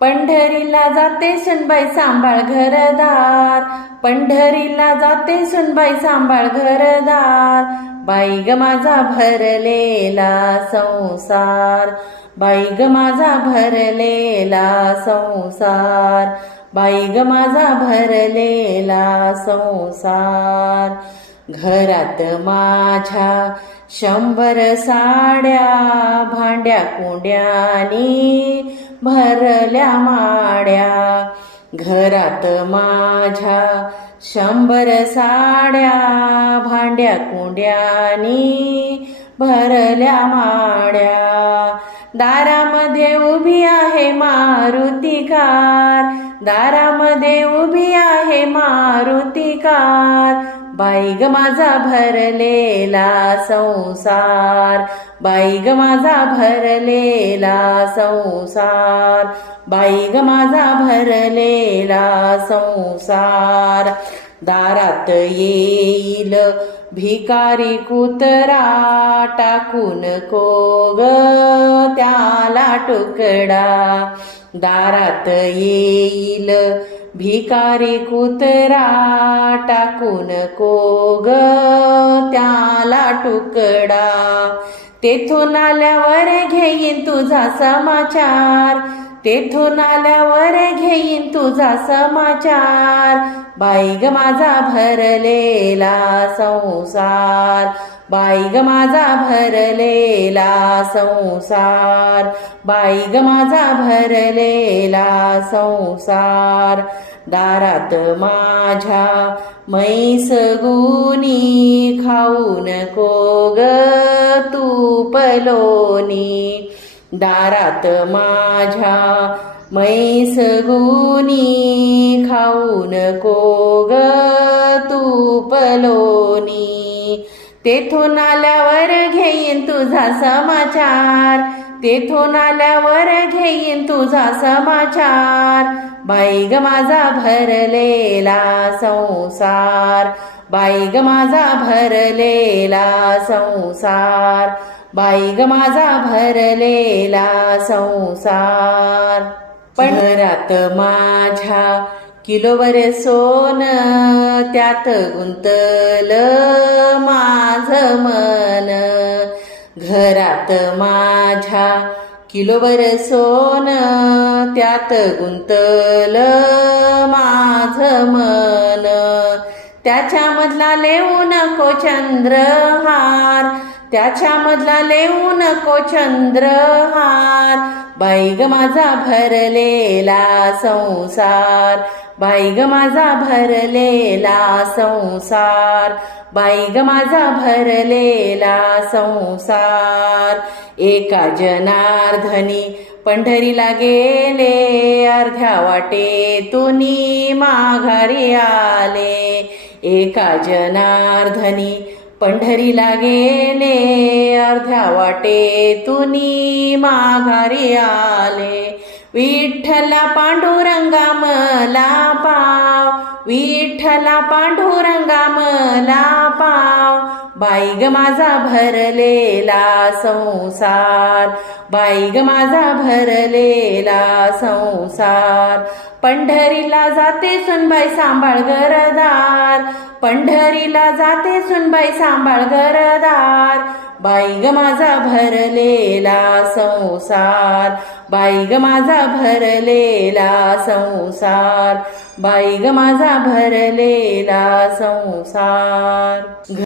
पंढरीला जाते सुनबाई सांभाळ घरदार. पंढरीला जाते सुनबाई सांभाळ घरदार. बाई ग माझा भरलेला संसार. बाई ग माझा भरलेला संसार. बाई ग माझा भरलेला संसार. घरात माझ्या शंभर साड्या भांड्या कुंड्यानी भरल्या माड्या घरात माझ्या शंभर साड्या भांड्या कुंड्यानी भरल्या माड्या. दारामध्ये उभी आहे मारुती कार दारामध्ये उभी आहे मारुती कार. बाईग माझा भरलेला संसार बाईग माझा भरलेला संसार बाईग माझा भरलेला संसार. दारात येईल भिकारी कुतरा टाकून कोग त्याला तुकडा दारात येईल भिकारी कुतरा टाकून कोग? त्याला तुकडा तेथून आल्यावर घेईन तुझा समाचार. तेथून आल्यावर घेईन तुझा समाचार. बाईग माझा भरलेला संसार. बाईग माझा भरलेला संसार. बाईग माझा भरलेला संसार. दारात माझ्या मैस गुनी खाऊन कोग तूपलोनी. दारात माझ्या मैस गुनी खाऊन कोग तूपलोनी. तेथून आल्यावर घेईन तुझा समाचार. तेथून आल्यावर घेईन तुझा समाचार. बाईग माझा भरलेला संसार. बाईग माझा भरलेला संसार. बाईग माझा भरलेला संसार. पण घरात माझ्या किलोवर सोन त्यात गुंतल माझ मन. घरात माझ्या किलोवर सोन त्यात गुंतल माझ मन. त्याच्यामधला लेऊ नको चंद्रहार. त्याच्यामधला लेऊ नको चंद्रहार बाईग माझा भरलेला संसार. बाईग ग माझा भरलेला संसार. बाईग माझा भरलेला संसार. एका जनार्धनी पंढरीला गेले. अर्ध्या वाटे तुनी माघारी आले. एका जनार्धनी पंढरीला गेले अर्ध्या वाटे तुनी माघारी आले. विठ्ठला पांडुरंगा मला पाव विठ्ठला पांडुरंगा मला पाव. बाईग माझा भरलेला संसार बाईग माझा भरलेला संसार. पंढरीला जाते सुनबाई सांभाळ गरदार पंढरीला जाते सुनबाई सांभाळ गरदार बाईग माझा भरलेला संसार बाईग माझा भरलेला संसार बाईग माझा भरलेला संसार.